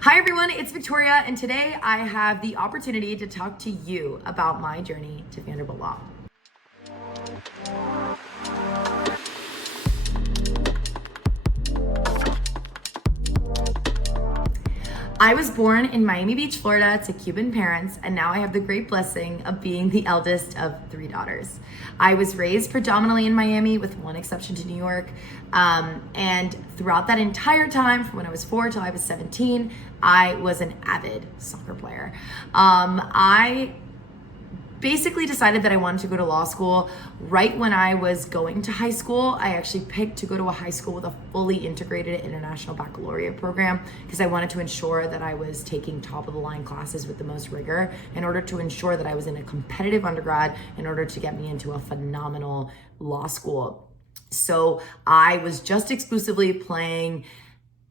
Hi everyone, it's Victoria, and today I have the opportunity to talk to you about my journey to Vanderbilt Law. I was born in Miami Beach, Florida to Cuban parents, and now I have the great blessing of being the eldest of 3 daughters. I was raised predominantly in Miami, with one exception to New York. And throughout that entire time, from when I was 4 till I was 17, I was an avid soccer player. I basically decided that I wanted to go to law school right when I was going to high school. I actually picked to go to a high school with a fully integrated International Baccalaureate program because I wanted to ensure that I was taking top of the line classes with the most rigor in order to ensure that I was in a competitive undergrad in order to get me into a phenomenal law school. So I was just exclusively playing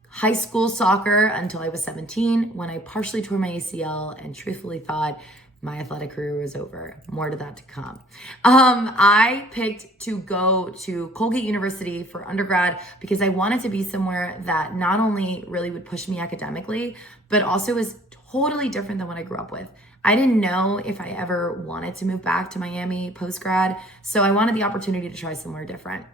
high school soccer until I was 17 when I partially tore my ACL and truthfully thought my athletic career was over. More to that to come. I picked to go to Colgate University for undergrad because I wanted to be somewhere that not only really would push me academically, but also is totally different than what I grew up with. I didn't know if I ever wanted to move back to Miami post-grad, so I wanted the opportunity to try somewhere different.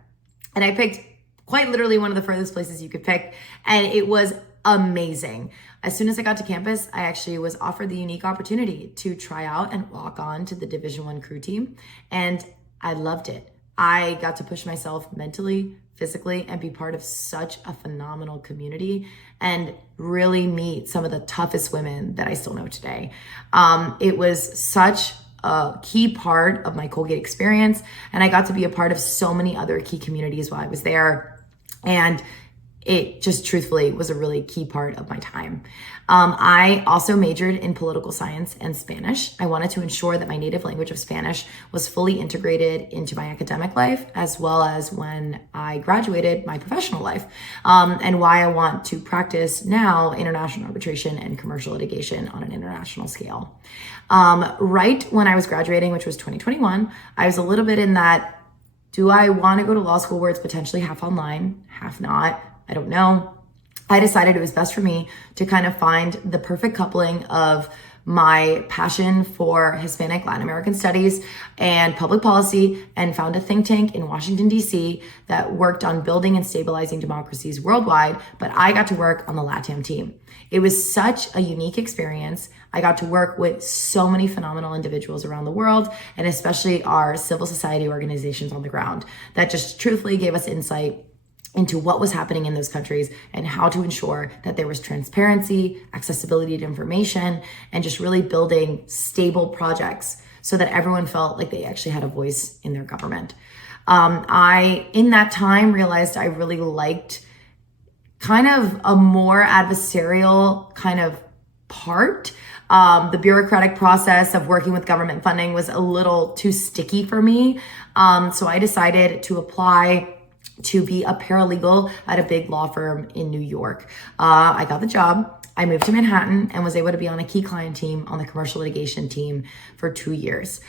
And I picked quite literally one of the furthest places you could pick, and it was amazing. As soon as I got to campus, I actually was offered the unique opportunity to try out and walk on to the Division I crew team, and I loved it. I got to push myself mentally, physically, and be part of such a phenomenal community and really meet some of the toughest women that I still know today. It was such a key part of my Colgate experience, and I got to be a part of so many other key communities while I was there. And it just truthfully was a really key part of my time. I also majored in political science and Spanish. I wanted to ensure that my native language of Spanish was fully integrated into my academic life, as well as when I graduated, my professional life, and why I want to practice now international arbitration and commercial litigation on an international scale. Right when I was graduating, which was 2021, I was a little bit in that, do I want to go to law school where it's potentially half online, half not? I don't know. I decided it was best for me to kind of find the perfect coupling of my passion for Hispanic Latin American studies and public policy, and found a think tank in Washington, D.C. that worked on building and stabilizing democracies worldwide, but I got to work on the LATAM team. It was such a unique experience. I got to work with so many phenomenal individuals around the world, and especially our civil society organizations on the ground that just truthfully gave us insight into what was happening in those countries and how to ensure that there was transparency, accessibility to information, and just really building stable projects so that everyone felt like they actually had a voice in their government. I, in that time, realized I really liked kind of a more adversarial kind of part. The bureaucratic process of working with government funding was a little too sticky for me. So I decided to apply to be a paralegal at a big law firm in New York. I got the job. I moved to Manhattan and was able to be on a key client team on the commercial litigation team for 2 years.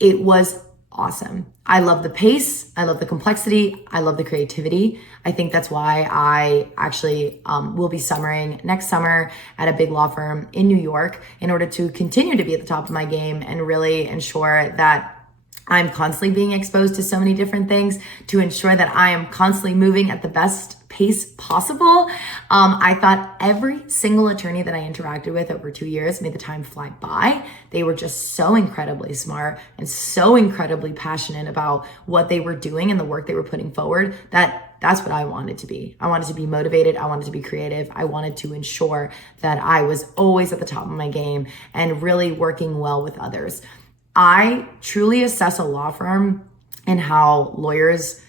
It was awesome. I love the pace. I love the complexity. I love the creativity. I think that's why I actually will be summering next summer at a big law firm in New York in order to continue to be at the top of my game and really ensure that I'm constantly being exposed to so many different things to ensure that I am constantly moving at the best pace possible. I thought every single attorney that I interacted with over 2 years made the time fly by. They were just so incredibly smart and so incredibly passionate about what they were doing and the work they were putting forward that's what I wanted to be. I wanted to be motivated. I wanted to be creative. I wanted to ensure that I was always at the top of my game and really working well with others. I truly assess a law firm and how lawyers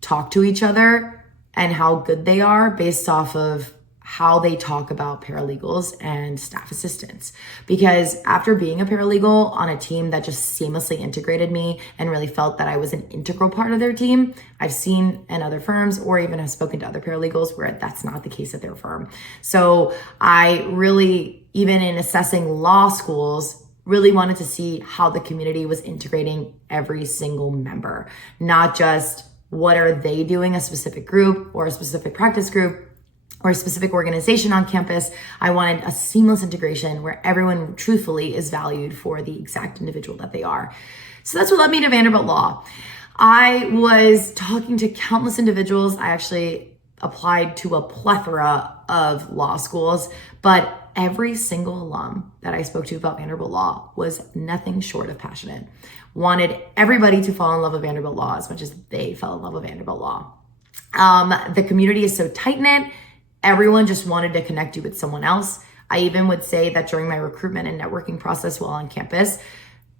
talk to each other and how good they are based off of how they talk about paralegals and staff assistants. Because after being a paralegal on a team that just seamlessly integrated me and really felt that I was an integral part of their team, I've seen in other firms or even have spoken to other paralegals where that's not the case at their firm. So I really, even in assessing law schools, really wanted to see how the community was integrating every single member, not just what are they doing, a specific group or a specific practice group, or a specific organization on campus. I wanted a seamless integration where everyone truthfully is valued for the exact individual that they are. So that's what led me to Vanderbilt Law. I was talking to countless individuals. I actually applied to a plethora of law schools, but every single alum that I spoke to about Vanderbilt Law was nothing short of passionate. Wanted everybody to fall in love with Vanderbilt Law as much as they fell in love with Vanderbilt Law. The community is so tight-knit. Everyone just wanted to connect you with someone else. I even would say that during my recruitment and networking process while on campus,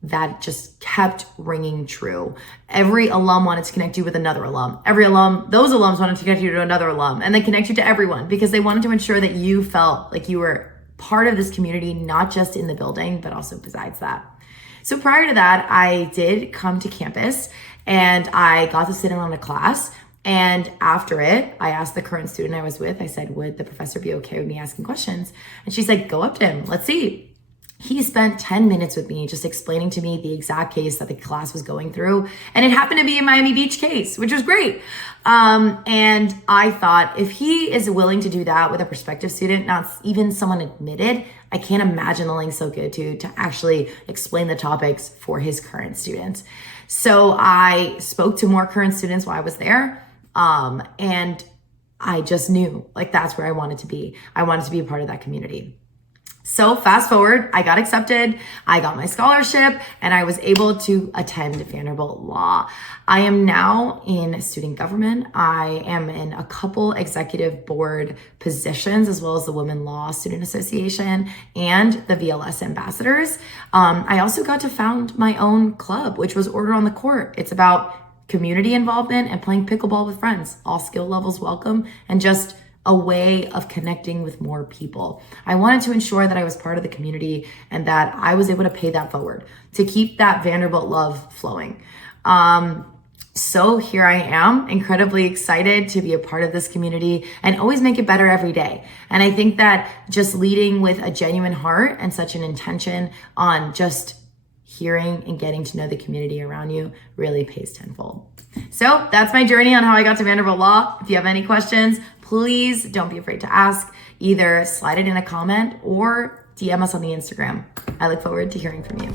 that just kept ringing true. Every alum wanted to connect you with another alum. Those alums wanted to connect you to another alum, and then connect you to everyone because they wanted to ensure that you felt like you were part of this community, not just in the building, but also besides that. So prior to that, I did come to campus and I got to sit in on a class. And after it, I asked the current student I was with, I said, would the professor be okay with me asking questions? And she's like, go up to him, let's see. He spent 10 minutes with me just explaining to me the exact case that the class was going through. And it happened to be a Miami Beach case, which was great. And I thought, if he is willing to do that with a prospective student, not even someone admitted, I can't imagine the lengths he'll go to actually explain the topics for his current students. So I spoke to more current students while I was there. And I just knew like that's where I wanted to be. I wanted to be a part of that community. So fast forward, I got accepted, I got my scholarship, and I was able to attend Vanderbilt Law. I am now in student government. I am in a couple executive board positions, as well as the Women Law Student Association and the VLS Ambassadors. I also got to found my own club, which was Order on the Court. It's about community involvement and playing pickleball with friends, all skill levels welcome, and just a way of connecting with more people. I wanted to ensure that I was part of the community and that I was able to pay that forward to keep that Vanderbilt love flowing. So here I am, incredibly excited to be a part of this community and always make it better every day. And I think that just leading with a genuine heart and such an intention on just hearing and getting to know the community around you really pays tenfold. So that's my journey on how I got to Vanderbilt Law. If you have any questions, please don't be afraid to ask. Either slide it in a comment or DM us on the Instagram. I look forward to hearing from you.